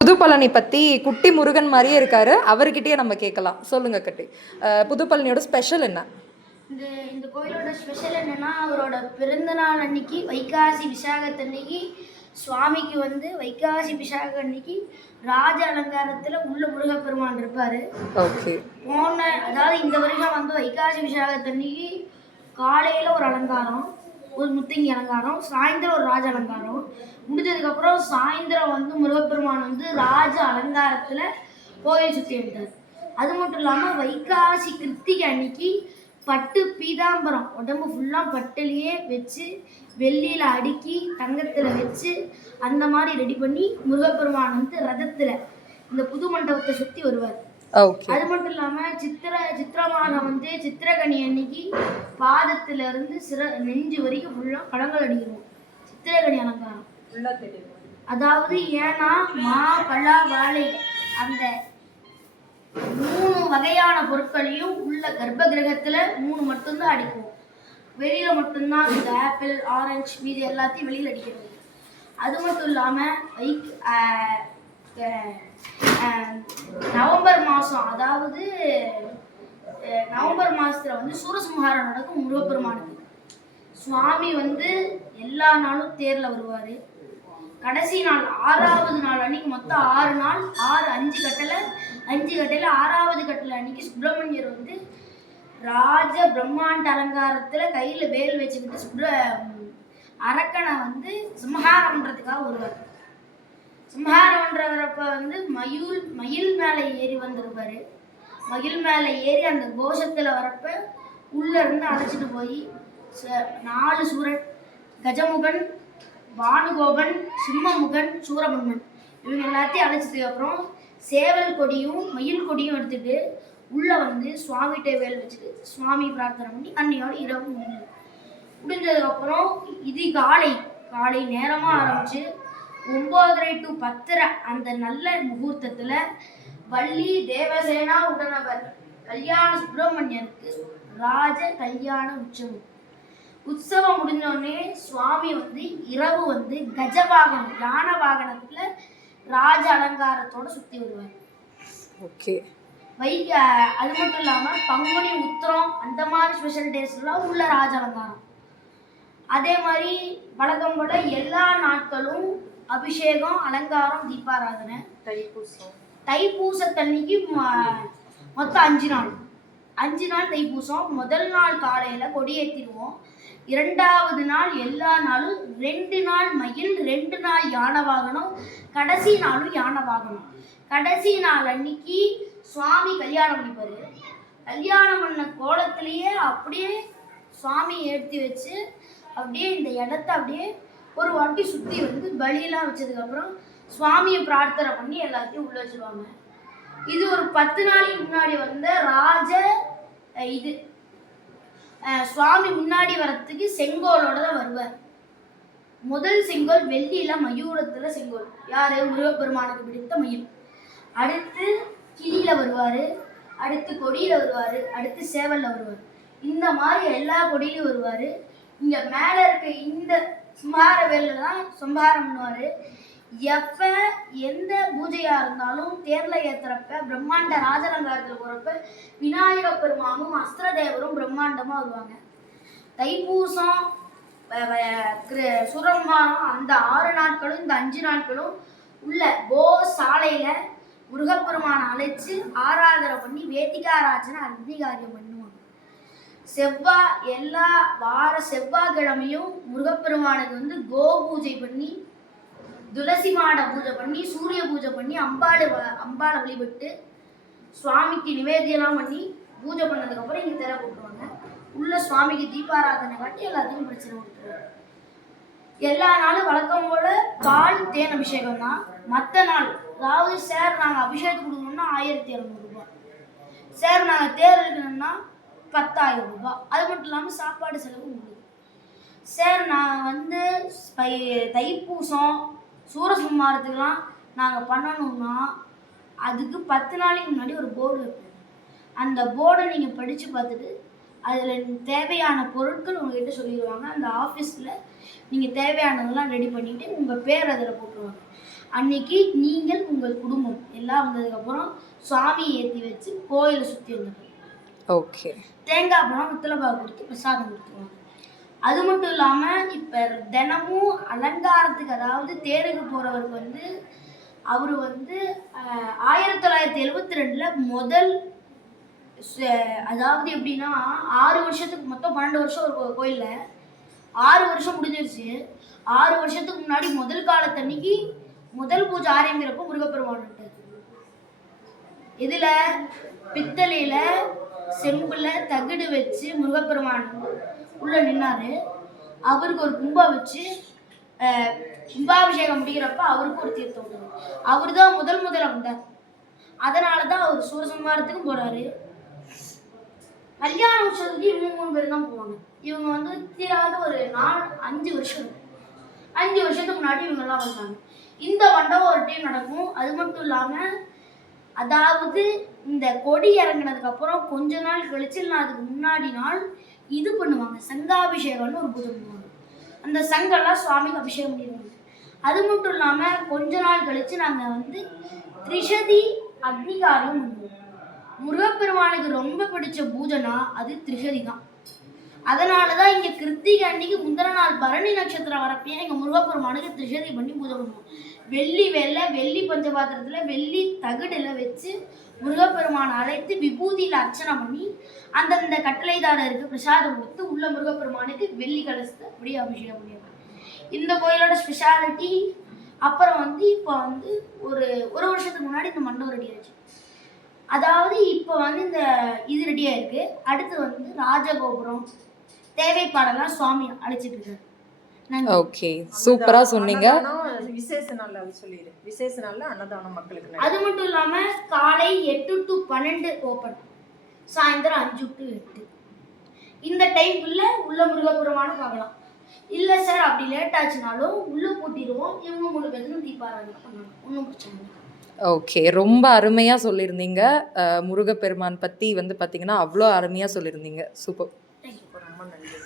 புதுப்பழனி பற்றி குட்டி முருகன் மாதிரியே இருக்காரு. அவர்கிட்டயே நம்ம கேட்கலாம். சொல்லுங்க கட்டி, புதுப்பழனியோட ஸ்பெஷல் என்ன? இந்த இந்த கோயிலோட ஸ்பெஷல் என்னன்னா, அவரோட பிறந்த நாள் அன்னைக்கு வைகாசி விசாகத்தன்னைக்கு சுவாமிக்கு வைகாசி விசாக அன்னைக்கு ராஜ அலங்காரத்தில் உள்ள முருகப்பெருமான் இருப்பார். ஓகே. அதாவது இந்த வருஷம் வைகாசி விசாகத்தன்னைக்கு காலையில் ஒரு அலங்காரம், ஒரு முத்தங்கி அலங்காரம், சாயந்தரம் ஒரு ராஜ அலங்காரம் முடிஞ்சதுக்கப்புறம் சாயந்தரம் முருகப்பெருமான் ராஜ அலங்காரத்தில் கோயில் சுற்றி வந்தார். அது மட்டும் இல்லாமல் வைகாசி கிருத்திகை அன்னைக்கு பட்டு பீதாம்பரம் உடம்பு ஃபுல்லாக பட்டுலேயே வச்சு வெள்ளியில் அடுக்கி தங்கத்தில் வச்சு அந்த மாதிரி ரெடி பண்ணி முருகப்பெருமான் ரதத்தில் இந்த புது மண்டபத்தை சுற்றி வருவார். அது மட்டும் இல்லாமல் சித்திரை மாதம் சித்திரகனி அன்னைக்கு பாதத்துல இருந்து நெஞ்சு வரைக்கும் ஃபுல்லாக பழங்கள் அடிக்கிறோம். சித்திரகனி அலங்காரம் அதாவது ஏன்னா மா பலா வாழை அந்த 3 வகையான பொருட்களையும் உள்ள கர்ப்ப கிரகத்துல 3 மட்டும்தான் அடிக்குவோம். வெளியில மட்டும்தான் இந்த ஆப்பிள், ஆரஞ்சு மீது எல்லாத்தையும் வெளியில் அடிக்கிறது. அது மட்டும் இல்லாம நவம்பர் மாதம், அதாவது நவம்பர் மாதத்தில் சூரசம்ஹாரம் நடக்கும். முருகப்பெருமானுக்கு சுவாமி எல்லா நாளும் தேரில் வருவார். கடைசி நாள் 6வது நாள் அன்னைக்கு மொத்தம் 6 நாள், 5 கட்டளை 6வது கட்டளை அன்னைக்கு சுப்பிரமணியர் ராஜ பிரம்மாண்ட அலங்காரத்தில் கையில் வேல் வச்சுக்கிட்டு அரக்கனை சம்ஹாரம் பண்ணுறதுக்காக வருவார். சம்ஹாரம் பண்ணுறவரப்ப மயில் மேலே ஏறி வந்திருப்பாரு. மயில் மேலே ஏறி அந்த கோஷத்தில் வரப்ப உள்ள இருந்து அழைச்சிட்டு போய் 4 சூரன், கஜமுகன், பானுகோபன், சிம்மமுகன், சூரபன்மன் இவங்க எல்லாத்தையும் அழைச்சதுக்கு அப்புறம் சேவல் கொடியும் மயில் கொடியும் எடுத்துட்டு உள்ள சுவாமிகிட்ட வேல் வச்சுட்டு சுவாமி பிரார்த்தனை பண்ணி அன்னையோட இரவு முடிஞ்சதுக்கப்புறம் இது காலை நேரமாக ஆரம்பிச்சு 9:30 to 10:30 அந்த நல்ல முகூர்த்தத்தில் வள்ளி தேவசேனா உடனவர் கல்யாண சுப்பிரமணியருக்கு ராஜ கல்யாண உற்சவம் முடிஞ்சோடனே சுவாமி இரவு கஜவாகனம் யானை வாகனத்துல ராஜ அலங்காரத்தோட சுத்தி வருவார். ஓகே. அது மட்டும் இல்லாம பங்குனி உத்திரம் அந்த மாதிரி ஸ்பெஷல் டேஸ்லாம் உள்ள ராஜ அலங்காரம். அதே மாதிரி வழக்கம் போல எல்லா நாட்களும் அபிஷேகம், அலங்காரம், தீபாராதனை. தைப்பூசத்தன்னைக்கு மொத்தம் 5 நாள் தைப்பூசம். முதல் நாள் காலையில கொடியேற்றிடுவோம். 2வது நாள் எல்லா நாளும் 2 நாள் மயில், 2 நாள் யானை வாகனம், கடைசி நாளும் யானை வாகனம். கடைசி நாள் அன்னைக்கு சுவாமி கல்யாணம் பண்ணிப்பாரு. கல்யாணம் பண்ண கோலத்திலேயே அப்படியே சுவாமி ஏற்றி வச்சு அப்படியே இந்த இடத்த அப்படியே ஒரு வாட்டி சுற்றி பலியெல்லாம் வச்சதுக்கப்புறம் சுவாமியை பிரார்த்தனை பண்ணி எல்லாத்தையும் உள்ள வச்சுருவாங்க. இது ஒரு 10 நாளைக்கு முன்னாடி ராஜ சுவாமி முன்னாடி வரத்துக்கு செங்கோலோட தான் வருவார். முதல் செங்கோல் வெள்ளியில மயூரத்துல செங்கோல். யாரு? முருகப்பெருமானுக்கு பிடித்த மயில். அடுத்து கிளியில வருவாரு, அடுத்து கொடியில வருவாரு, அடுத்து சேவல்ல வருவார். இந்த மாதிரி எல்லா கொடியிலும் வருவாரு. இங்க மேல இருக்க இந்த சும்ஹார வேலை தான் சம்ஹாரம் பண்ணுவாரு. எப்ப எந்த பூஜையா இருந்தாலும் தேர்ல ஏத்துறப்ப பிரம்மாண்ட ராஜலங்காரத்துல போறப்ப விநாயக பெருமானும் அஸ்திரதேவரும் பிரம்மாண்டமா வருவாங்க. தைப்பூசம், சுரம்ஹாரம் அந்த 6 நாட்களும் இந்த 5 நாட்களும் உள்ள சாலையில முருகப்பெருமான அழைச்சு ஆராதனை பண்ணி வேதிகாராஜனை அக்னிகாரியம் பண்ணுவாங்க. எல்லா வார செவ்வாய்க்கிழமையும் முருகப்பெருமானுக்கு கோ பூஜை பண்ணி, துளசி மாட பூஜை பண்ணி, சூரிய பூஜை பண்ணி, அம்பாளை வழிபட்டு சுவாமிக்கு நிவேதியெல்லாம் பண்ணி பூஜை பண்ணதுக்கப்புறம் இங்கே திரை போட்டுருவாங்க. உள்ள சுவாமிக்கு தீபாராதனை காட்டி எல்லாத்தையும் பிரச்சனை கொடுத்துருவாங்க. எல்லா நாளும் வழக்கம் போல பால் தேன் அபிஷேகம் தான். மற்ற நாள் அதாவது சார் நாங்கள் அபிஷேகம் கொடுக்கணும்னா 1200 ரூபாய், சார் நாங்கள் தேர் எடுக்கணும்னா 10,000 ரூபாய். அது மட்டும் இல்லாமல் சாப்பாடு செலவு உண்டு. சார் நாங்கள் தைப்பூசம் சூரசம்ஹாரத்துக்கெலாம் நாங்கள் பண்ணணும்னா அதுக்கு 10 நாளைக்கு முன்னாடி ஒரு போர்டு வைப்போம். அந்த போர்டை நீங்கள் படித்து பார்த்துட்டு அதில் தேவையான பொருட்கள் உங்கள்கிட்ட சொல்லிடுவாங்க. அந்த ஆஃபீஸில் நீங்கள் தேவையானதெல்லாம் ரெடி பண்ணிவிட்டு உங்கள் பேர் அதில் போட்டுருவாங்க. அன்னைக்கு நீங்கள் உங்கள் குடும்பம் எல்லாம் வந்ததுக்கப்புறம் சுவாமியை ஏற்றி வச்சு கோயிலை சுற்றி வந்துடும். ஓகே. தேங்காய் பழம் முத்தலப்பாக கொடுத்து பிரசாதம் கொடுத்துருவாங்க. அது மட்டும் இல்லாமல் இப்போ தினமும் அலங்காரத்துக்கு, அதாவது தேருக்கு போகிறவருக்கு வந்து அவர் வந்து 1972 முதல் அதாவது எப்படின்னா 6 வருஷத்துக்கு மொத்தம் 12 வருஷம் ஒரு கோயிலில் 6 வருஷம் முடிஞ்சிருச்சு. 6 வருஷத்துக்கு முன்னாடி முதல் காலத்தன்னைக்கு முதல் பூஜை ஆரம்பிக்கிறப்போ முருகப்பெருமான்ட்டு இதில் பித்தளையில் செம்பில் தகுடு வச்சு முருகப்பெருமான் உள்ளே நின்னார். அவருக்கு ஒரு கும்பா வச்சு கும்பாபிஷேகம் முடிக்கிறப்ப அவருக்கு ஒரு தீர்த்தம் வந்தது. அவர் தான் முதல்ல வந்தார். அதனால தான் அவர் சூரசம்ஹாரத்துக்கும் போகிறாரு. கல்யாண உற்சவத்துக்கு இவங்க 3 பேர் தான் போவாங்க. இவங்க வந்து தீராத ஒரு 5 வருஷத்துக்கு முன்னாடி இவங்கெல்லாம் வந்தாங்க. இந்த மண்டபம் ஒரு டைம் நடக்கும். அது மட்டும் இல்லாமல் அதாவது இந்த கொடி இறங்கினதுக்கு அப்புறம் கொஞ்ச நாள் கழிச்சு, இல்லை அதுக்கு முன்னாடி நாள் இது பண்ணுவாங்க, சங்காபிஷேகம்னு ஒரு பூஜை பண்ணுவாங்க. அந்த சங்கெல்லாம் சுவாமிக்கு அபிஷேகம் பண்ணிடுவாங்க. அது மட்டும் இல்லாமல் கொஞ்ச நாள் கழிச்சு நாங்கள் வந்து திரிஷதி அக்னிகாரியம் பண்ணுவோம். முருகப்பெருமானுக்கு ரொம்ப பிடிச்ச பூஜைனா அது திரிஷதி தான். அதனால தான் இங்கே கிருத்திகை அன்னைக்கு முந்தின நாள் பரணி நட்சத்திரம் வரப்பே எங்கள் முருகப்பெருமானுக்கு திரிஷதி பண்ணி பூஜை பண்ணுவோம். வெள்ளி பஞ்சபாத்திரத்தில் வெள்ளி தகுடில் வச்சு முருகப்பெருமானை அழைத்து விபூதியில் அர்ச்சனை பண்ணி அந்தந்த கட்டளைதாரருக்கு பிரசாதம் கொடுத்து உள்ள முருகப்பெருமானுக்கு வெள்ளி கலசத்தை அப்படியே அபிஷேகம் பண்ணிடுவாங்க. இந்த கோயிலோட ஸ்பெஷாலிட்டி. அப்புறம் வந்து இப்போ வந்து ஒரு வருஷத்துக்கு முன்னாடி இந்த மண்டபம் ரெடி ஆச்சு. அதாவது இப்போ வந்து இந்த இது ரெடியாக இருக்குது. அடுத்து வந்து ராஜகோபுரம் தேவைப்பாடெல்லாம் சுவாமி அழைச்சிட்டு இருக்காரு. ஓகே, சூப்பரா சொன்னீங்க. விசேஷ நாள்ல அது சொல்லிடு. விசேஷ நாள்ல அன்னதானம் மக்களுக்கு. அது மட்டும் இல்லாம காலை 8 to 12 ஓபன், சாயந்தரம் 5 to 8. இந்த டைம்குள்ள உள்ள முருகப்பெருமான பார்க்கலாம். இல்ல சார் அப்படி லேட் ஆச்சுனாலும் உள்ள கூட்டிடுவோம். இவங்க 3 பேரும் தீபாராதனை பண்ணலாம், ஒன்றும் பிரச்சனை இல்லை. ஓகே, ரொம்ப அருமையா சொல்லியிருந்தீங்க. முருகப்பெருமான் பத்தி வந்து பாத்தீங்கன்னா அவ்வளோ அருமையா சொல்லியிருந்தீங்க. சூப்பர். தேங்க்யூ. ரொம்ப நன்றி.